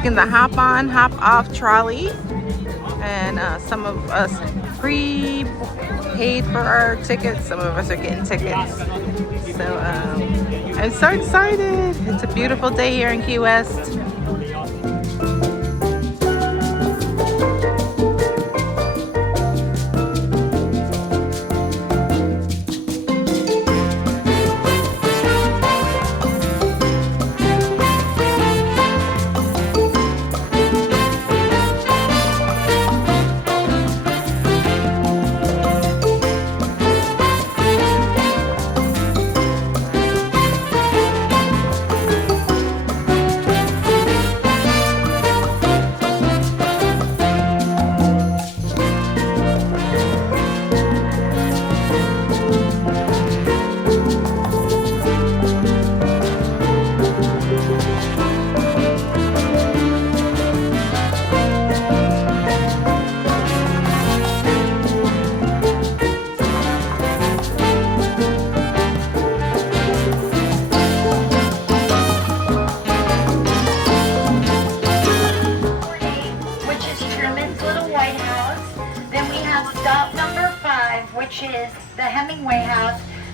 taking the hop on, hop off trolley, and some of us pre-paid for our tickets. Some of us are getting tickets. So I'm so excited. It's a beautiful day here in Key West.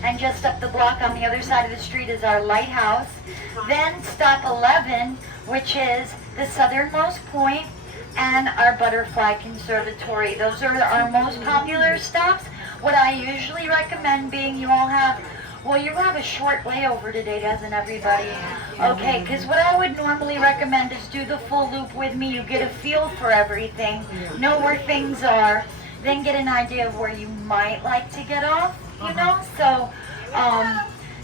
And just up the block on the other side of the street is our lighthouse. Then stop 11, which is the southernmost point, and our butterfly conservatory. Those are our most popular stops. What I usually recommend being you all have, well, you have a short layover today, doesn't everybody? Okay, because what I would normally recommend is do the full loop with me. You get a feel for everything, know where things are, then get an idea of where you might like to get off. You know, so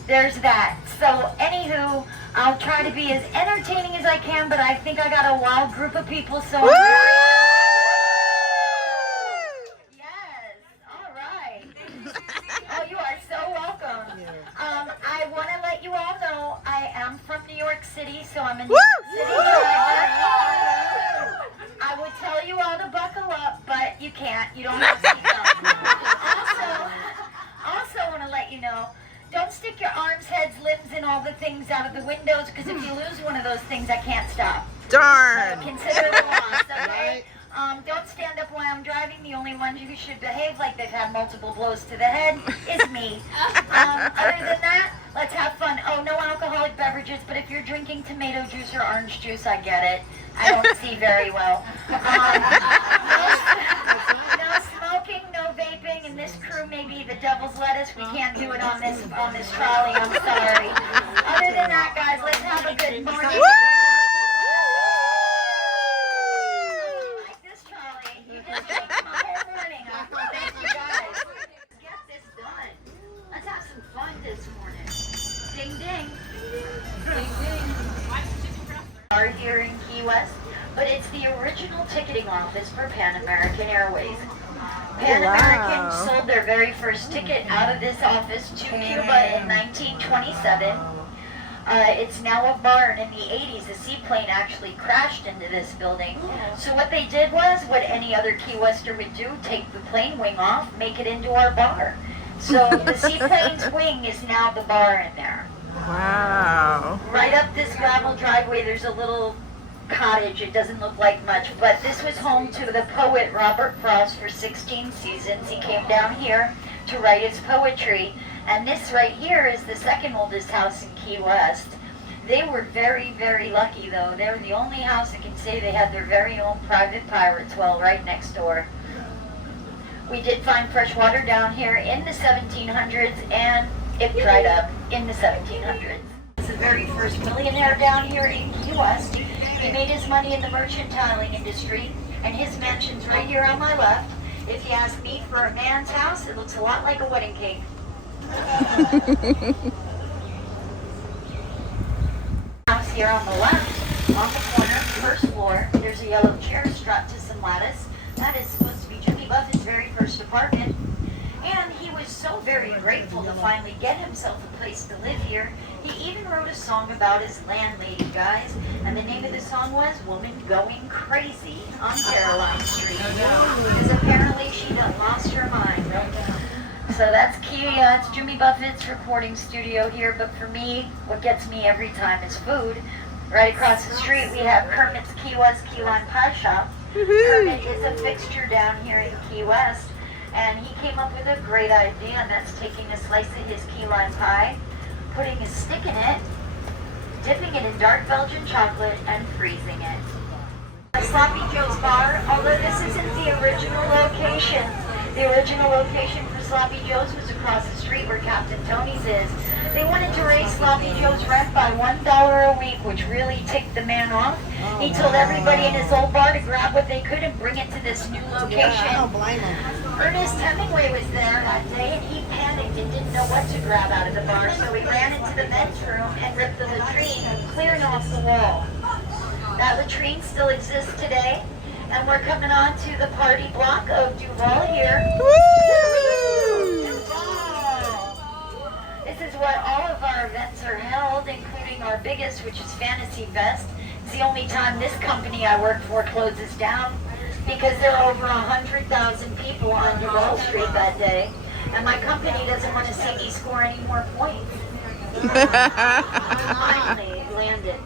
there's that. So anywho, I'll try to be as entertaining as I can, but I think I got a wild group of people, so yes, all right. Oh, you are so welcome. I want to let you all know I am from New York City, so I'm a New York City driver. I would tell you all to buckle up, but you can't. You don't have seatbelts. Also want to let you know, don't stick your arms, heads, limbs, and all the things out of the windows, because if you lose one of those things, I can't stop. Darn! So consider it a loss, okay? Don't stand up while I'm driving. The only one who should behave like they've had multiple blows to the head is me. Other than that, let's have fun. Oh, no alcoholic beverages, but if you're drinking tomato juice or orange juice, I get it. I don't see very well. No smoking, no vaping, and this crew may be the devil's lettuce. We can't do it on this trolley. I'm sorry. Other than that, guys, let's have a good morning. Like this trolley, you just make my whole morning. Thank you, guys. Let's get this done. Let's have some fun this morning. Ding, ding. Ding, ding. Are here in Key West, but it's the original ticketing office for Pan American Airways. Pan American sold their very first ticket out of this office to Cuba in 1927. It's now a bar, and in the 80s, a seaplane actually crashed into this building. So what they did was what any other Key Wester would do, take the plane wing off, make it into our bar. So the seaplane's wing is now the bar in there. Wow. Right up this gravel driveway, there's a little cottage. It doesn't look like much, but this was home to the poet Robert Frost for 16 seasons. He came down here to write his poetry, and this right here is the second oldest house in Key West. They were very, very lucky, though. They were the only house that can say they had their very own private pirate's well right next door. We did find fresh water down here in the 1700s, and it dried up in the 1700s. He's the very first millionaire down here in Key West. He made his money in the merchantiling industry, and his mansion's right here on my left. If you ask me, for a man's house, it looks a lot like a wedding cake. House here on the left, on the corner, first floor, there's a yellow chair strapped to some lattice. That is supposed to be Jimmy Buffett's very first apartment. And he was so very grateful to finally get himself a place to live here. He even wrote a song about his landlady, guys. And the name of the song was Woman Going Crazy on Caroline Street. Because apparently she done lost her mind. So that's key. It's Jimmy Buffett's recording studio here. But for me, what gets me every time is food. Right across the street, we have Kermit's Key West Key Lime Pie Shop. Woohoo. Kermit is a fixture down here in Key West, and he came up with a great idea, and that's taking a slice of his key lime pie, putting a stick in it, dipping it in dark Belgian chocolate, and freezing it. Sloppy Joe's Bar, although this isn't the original location for Sloppy Joe's was across the street where Captain Tony's is. They wanted to raise Sloppy Joe's rent by $1 a week, which really ticked the man off. He told everybody in his old bar to grab what they could and bring it to this new location. Yeah, I don't blame him. Ernest Hemingway was there that day, and he panicked and didn't know what to grab out of the bar, so he ran into the men's room and ripped the latrine, clearing off the wall. That latrine still exists today, and we're coming on to the party block of Duval here. Woo! Duval! This is where all of our events are held, including our biggest, which is Fantasy Fest. It's the only time this company I work for closes down, because there are over 100,000 people on Duval Street that day, and my company doesn't want to see me score any more points. Finally landed.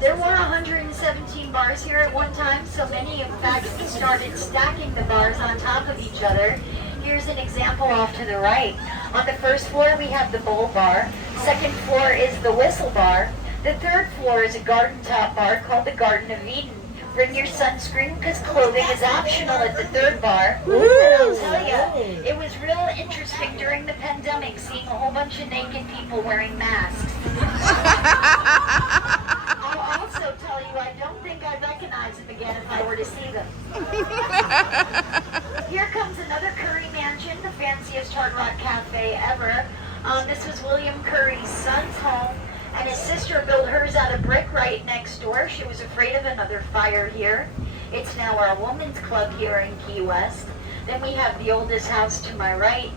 There were 117 bars here at one time, so many, in fact, started stacking the bars on top of each other. Here's an example off to the right. On the first floor, we have the Bowl Bar. Second floor is the Whistle Bar. The third floor is a garden top bar called the Garden of Eden. Bring your sunscreen because clothing is optional at the third bar. And I'll tell you, it was real interesting during the pandemic seeing a whole bunch of naked people wearing masks. I'll also tell you, I don't think I'd recognize them again if I were to see them. Here comes another Curry mansion, the fanciest Hard Rock Cafe ever. This was William Curry's son's home, and his sister built hers out of brick right next door. She was afraid of another fire here. It's now our women's club here in Key West. Then we have the oldest house to my right,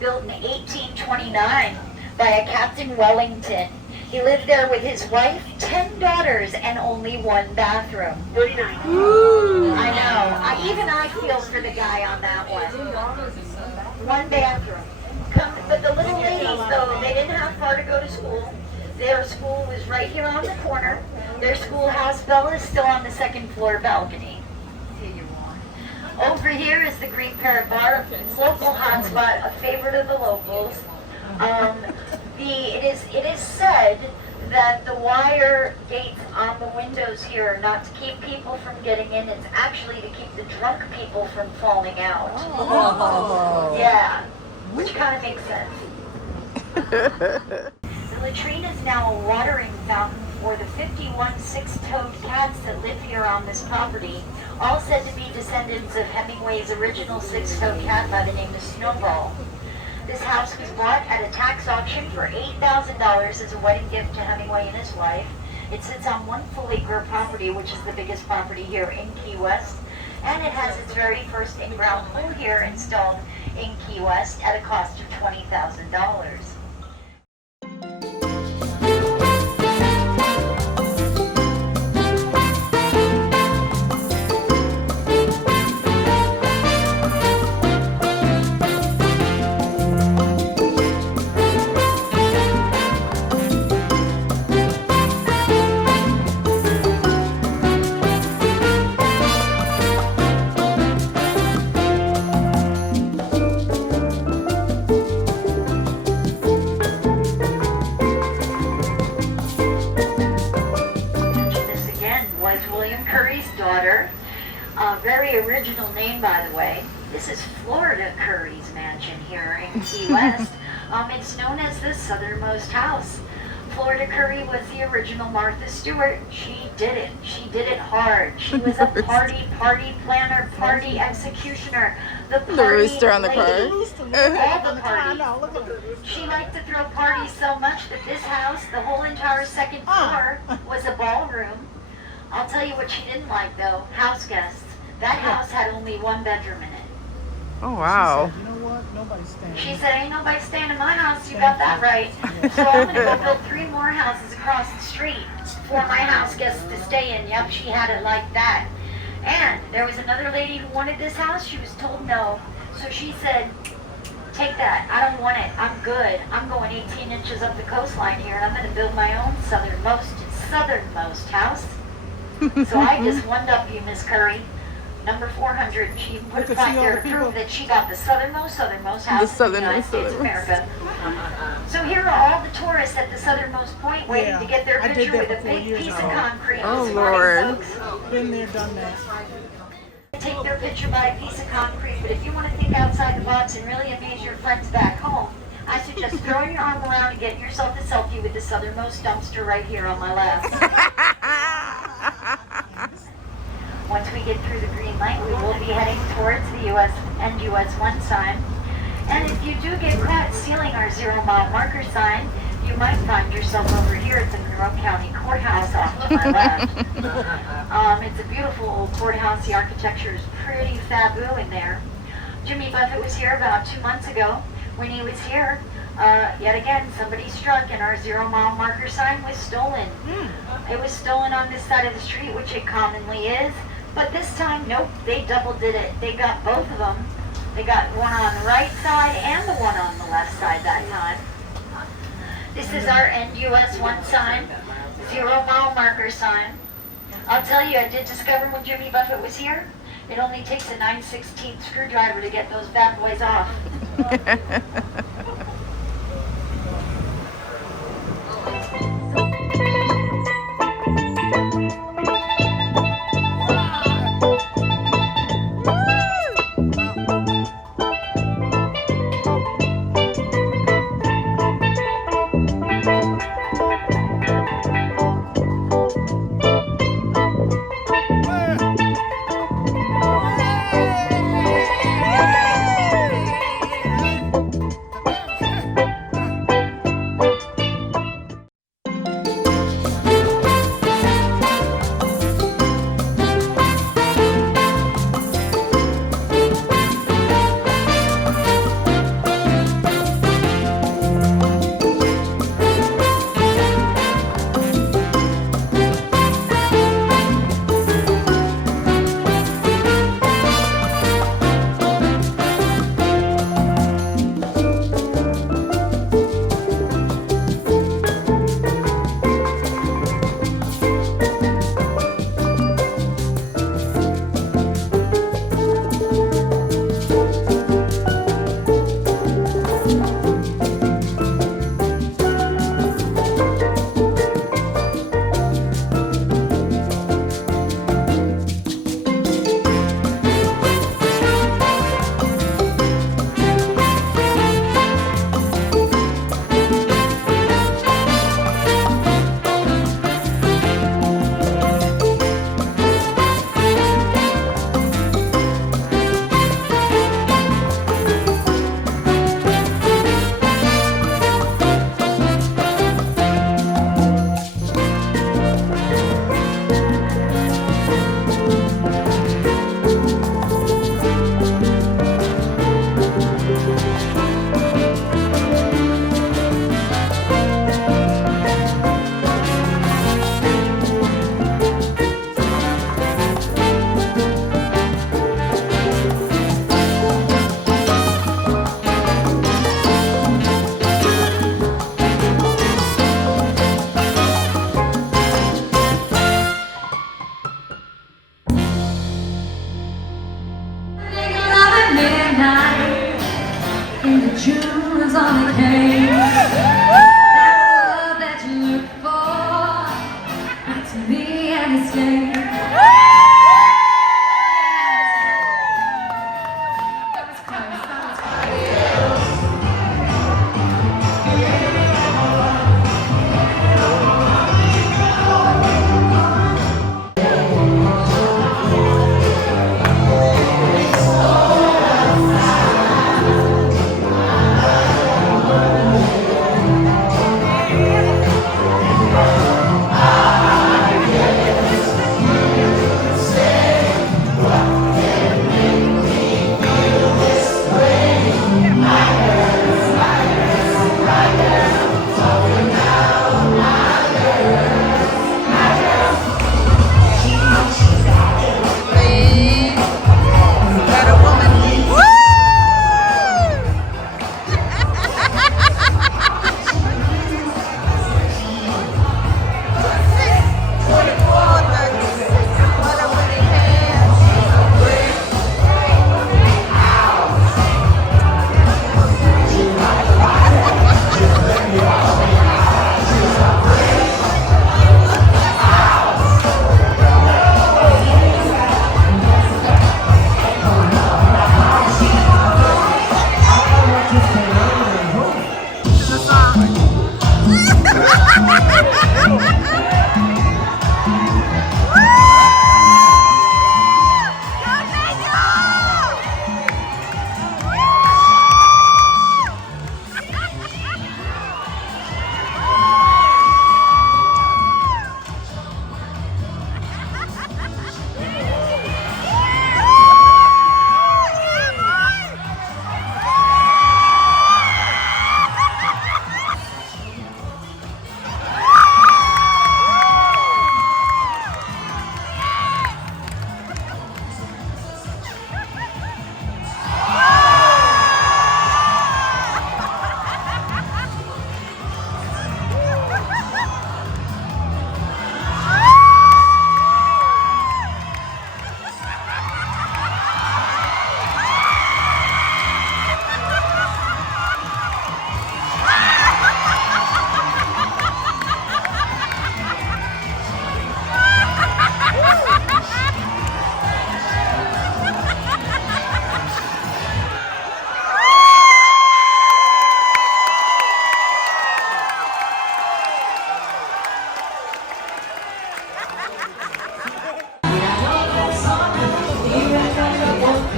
built in 1829 by a Captain Wellington. He lived there with his wife, 10 daughters, and only one bathroom. 39. Ooh. I know. Even I feel for the guy on that one. One bathroom. But the little ladies, though, they didn't have far to go to school. Their school was right here on the corner. Their schoolhouse bell is still on the second floor balcony. Over here is the Green Parrot Bar, local hotspot, a favorite of the locals. It is said that the wire gates on the windows here are not to keep people from getting in. It's actually to keep the drunk people from falling out. Oh. Yeah, which kind of makes sense. The latrine is now a watering fountain for the 51 six-toed cats that live here on this property, all said to be descendants of Hemingway's original six-toed cat by the name of Snowball. This house was bought at a tax auction for $8,000 as a wedding gift to Hemingway and his wife. It sits on one full-acre property, which is the biggest property here in Key West, and it has its very first in-ground pool here installed in Key West at a cost of $20,000. Very original name, by the way. This is Florida Curry's mansion here in Key West. It's known as the southernmost house. Florida Curry was the original Martha Stewart. She did it. She did it hard. She was a party planner, party executioner. The rooster on the car. All the parties. She liked to throw parties so much that this house, the whole entire second floor, was a ballroom. I'll tell you what she didn't like, though. House guests. That house had only one bedroom in it. Oh, wow. She said, you know what? Nobody's staying. She said, ain't nobody staying in my house. You got that right. So I'm going to go build 3 more houses across the street for my house guests to stay in. Yep, she had it like that. And there was another lady who wanted this house. She was told no. So she said, take that. I don't want it. I'm good. I'm going 18 inches up the coastline here, and I'm going to build my own southernmost southernmost house. So I just one up you, Miss Curry. Number 400. She put a plaque there to prove that she got the southernmost house in the United States of America. So here are all the tourists at the southernmost point waiting to get their picture with a big piece of concrete. Oh, Lord. Been there, done that. Take their picture by a piece of concrete, but if you want to think outside the box and really amaze your friends back home, I suggest throwing your arm around and getting yourself a selfie with the southernmost dumpster right here on my left. Once we get through the green light, we will be heading towards the US and US 1 sign. And if you do get caught stealing our 0-mile marker sign, you might find yourself over here at the Monroe County Courthouse off to my left. It's a beautiful old courthouse. The architecture is pretty faboo in there. Jimmy Buffett was here about 2 months ago. When he was here, yet again, somebody struck and our 0-mile marker sign was stolen. It was stolen on this side of the street, which it commonly is. But this time, nope, they double did it. They got both of them. They got one on the right side and the one on the left side that time. This is our NUS 1 sign, 0-mile marker sign. I'll tell you, I did discover when Jimmy Buffett was here, it only takes a 9/16 screwdriver to get those bad boys off. Jewels on the cake. That love that you look for, but to me a mistake. That was close, that was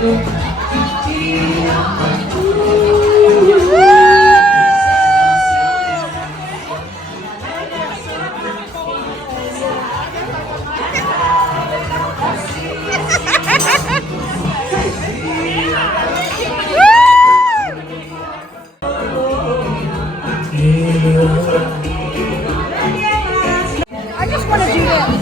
I just want to do this.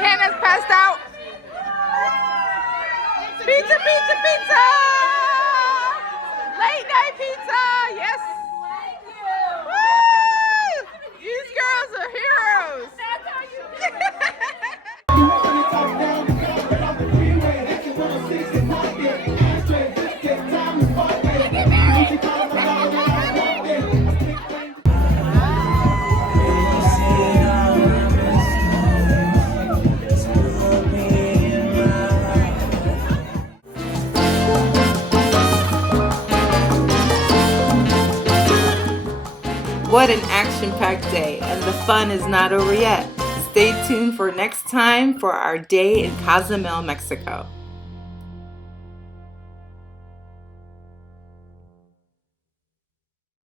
Hannah's passed out. Pizza, pizza, pizza! Late night pizza, yes. Woo! These girls are heroes. What an action-packed day, and the fun is not over yet. Stay tuned for next time for our day in Cozumel, Mexico.